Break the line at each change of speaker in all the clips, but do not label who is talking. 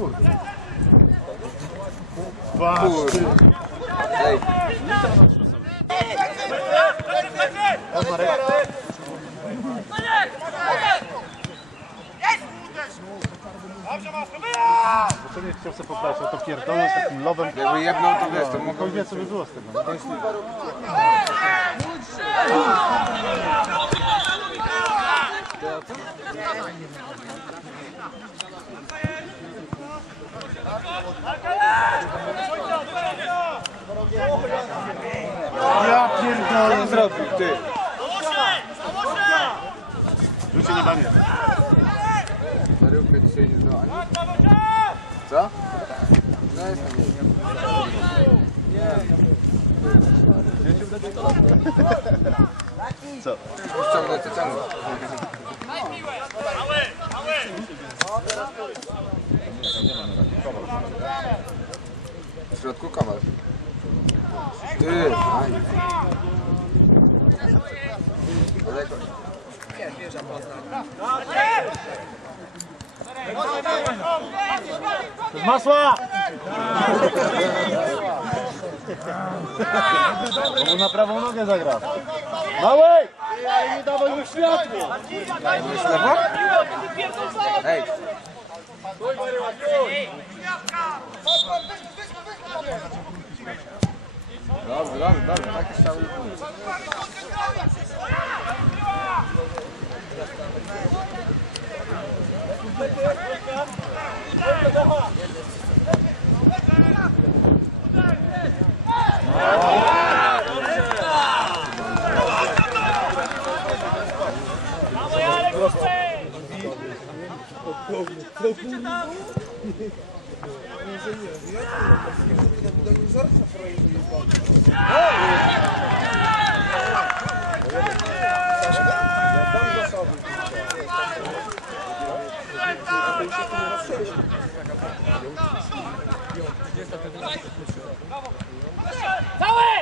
Kurde. Ej,
To nie chciał sobie poprawić, a to pierdolę z takim lobem.
jakby jebnął to wiesz, to
Chuj wie co by było z tego. no. To. Ja pierdolę.
zrobił, ty.
Rzucie nie banie.
Zarówkę dzisiaj nie do Ani? Co? No jestem.
Co?
Ściągnę, to ciągnę. W środku kowal. Ty, aj. Daleko.
Z masła! Bo mu na prawą nogę zagra. Mały! Nie dawaj mu światło!
Jest lewo? Dobrze, dobrze, dobrze. Takie strzały.
A Dawaj!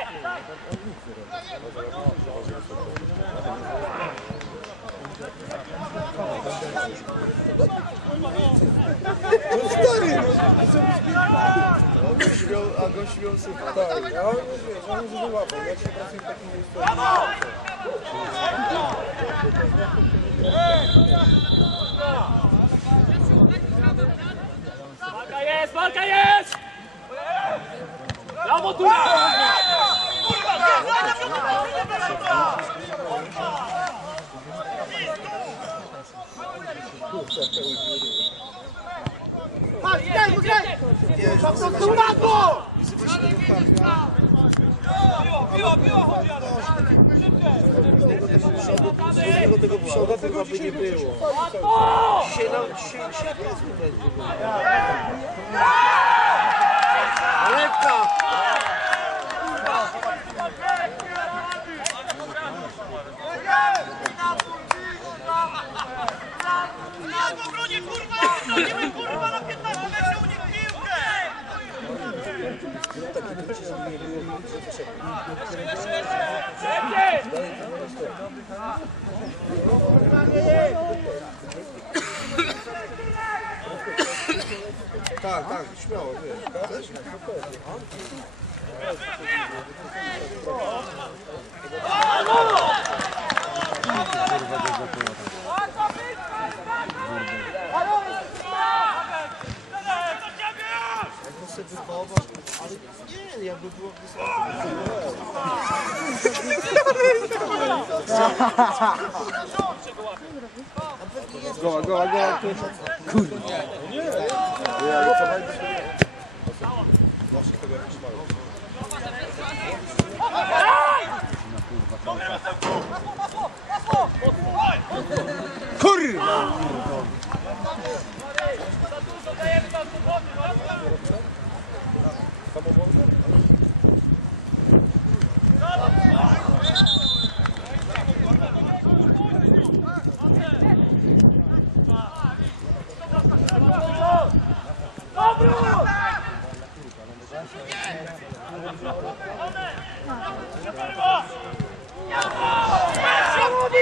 Śmiał sobie tak. Ja on nie wiesz, on już wyłapał. Jak się pracuje w takim miejscu.
Walka jest, walka jest! Brawo tu!
Tego tego przodu tego by nie było. Dzisiaj nam dzisiaj dzisiaj piasku będzie. Lekka!
Na obronie, kurwa! Broniły, kurwa, na 15 metrów, nie piłkę! Szybciej!
Tak, tak, śmiało, wiesz. Jakby ale nie, jakby było
Goła, goła, goła.
Dajemy tam Bravo!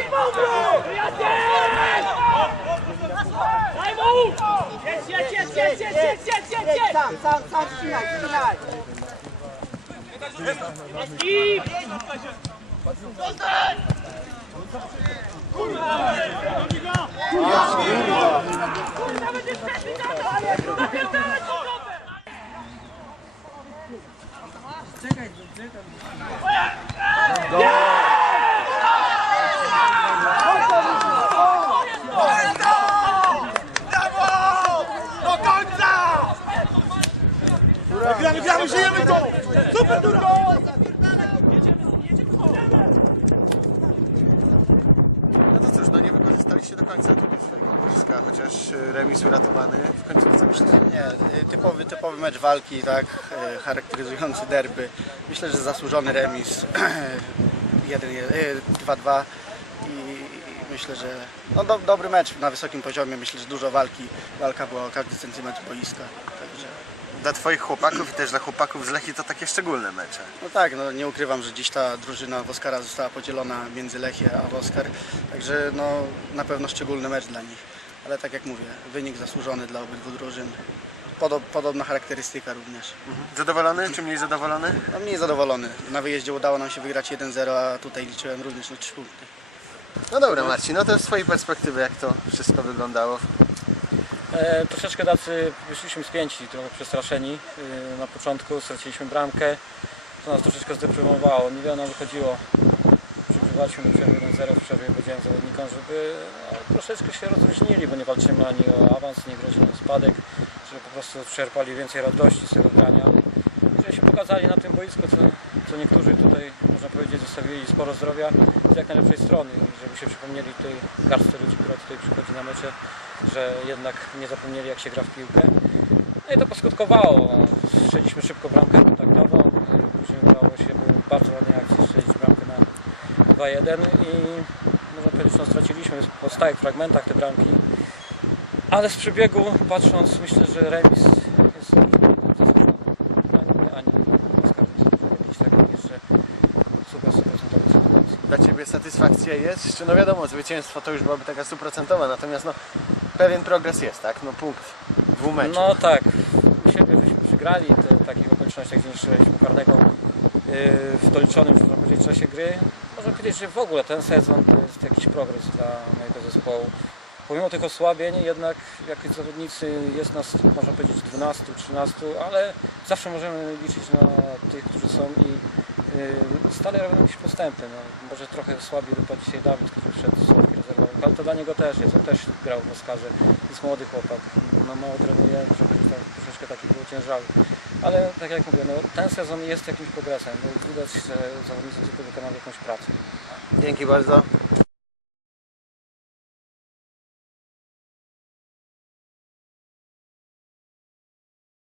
Swobody, no? Daj mu! Jedź, jedź, jedź, jedź, jedź, jedź, jedź, jedź, jedź!
Sam, sam, sam ścinaj, ścinaj.
I... Kurwa, będziesz przeszli na to! Napierdalać tą drogę!
Gramy, gramy, żyjemy to! Super turbo!
No to cóż, no nie wykorzystaliście do końca tutaj swojego boiska, chociaż e, remis uratowany w końcówce myślę, że
Nie, y, typowy, typowy mecz walki, tak, y, charakteryzujący derby. Myślę, że zasłużony remis 1 y, 2-2 i i myślę, że no, do, dobry mecz na wysokim poziomie. Myślę, że dużo walki. Walka była o każdy centymetr boiska. Także
dla twoich chłopaków i też dla chłopaków z Lechii to takie szczególne mecze.
no tak, no, nie ukrywam, że dziś ta drużyna Woskara została podzielona między Lechię a Woskar. Także no, na pewno szczególny mecz dla nich. Ale tak jak mówię, wynik zasłużony dla obydwu drużyn. Podo, podobna charakterystyka również.
Zadowolony czy mniej zadowolony?
No mniej zadowolony. Na wyjeździe udało nam się wygrać 1-0, a tutaj liczyłem również na 3 punkty.
No dobra Marcin, no to z twojej perspektywy jak to wszystko wyglądało?
E, troszeczkę tacy wyszliśmy spięci, trochę przestraszeni e, na początku, straciliśmy bramkę, to nas troszeczkę zdeprymowało, niewiele nam wychodziło. Przegrywaliśmy do przerwy 1-0, w przerwie powiedziałem zawodnikom, żeby no, troszeczkę się rozluźnili, bo nie walczymy ani o awans, nie grozi nam spadek, żeby po prostu czerpali więcej radości z tego grania. Że się pokazali na tym boisku, co, co niektórzy tutaj, można powiedzieć, zostawili sporo zdrowia z jak najlepszej strony żeby się przypomnieli tej garsty ludzi, która tutaj przychodzi na mecze, że jednak nie zapomnieli jak się gra w piłkę. No i to poskutkowało. Strzeliśmy szybko bramkę kontaktową, później udało się, bardzo ładnej akcji strzelić bramkę na 2-1 i można powiedzieć, no, straciliśmy po stałych fragmentach te bramki. Ale z przebiegu patrząc, myślę, że remis jest. Ani.
Dla ciebie satysfakcja jest? Czy no wiadomo, zwycięstwo to już byłaby taka stuprocentowa, natomiast no pewien progres jest, tak? No punkt dwóch meczach.
No tak, u siebie byśmy przegrali te, w takich okolicznościach, gdzie nie karnego yy, w doliczonym, można powiedzieć, czasie gry. Można powiedzieć, że w ogóle ten sezon to jest jakiś progres dla mojego zespołu. Pomimo tych osłabień, jednak jakoś zawodnicy jest nas, można powiedzieć, 12, 13, ale zawsze możemy liczyć na tych, którzy są i stale robią jakieś postępy. No, może trochę słabiej wypadł dzisiaj Dawid, który wszedł z ławki rezerwowej, ale to dla niego też jest, on też grał w Oskarze, jest młody chłopak, no, mało trenuje, może powiedzieć, tak, troszeczkę taki był ciężały. Ale tak jak mówię, no, ten sezon jest jakimś progresem, bo widać, że zawodnicy tylko wykonali jakąś pracę.
Dzięki bardzo.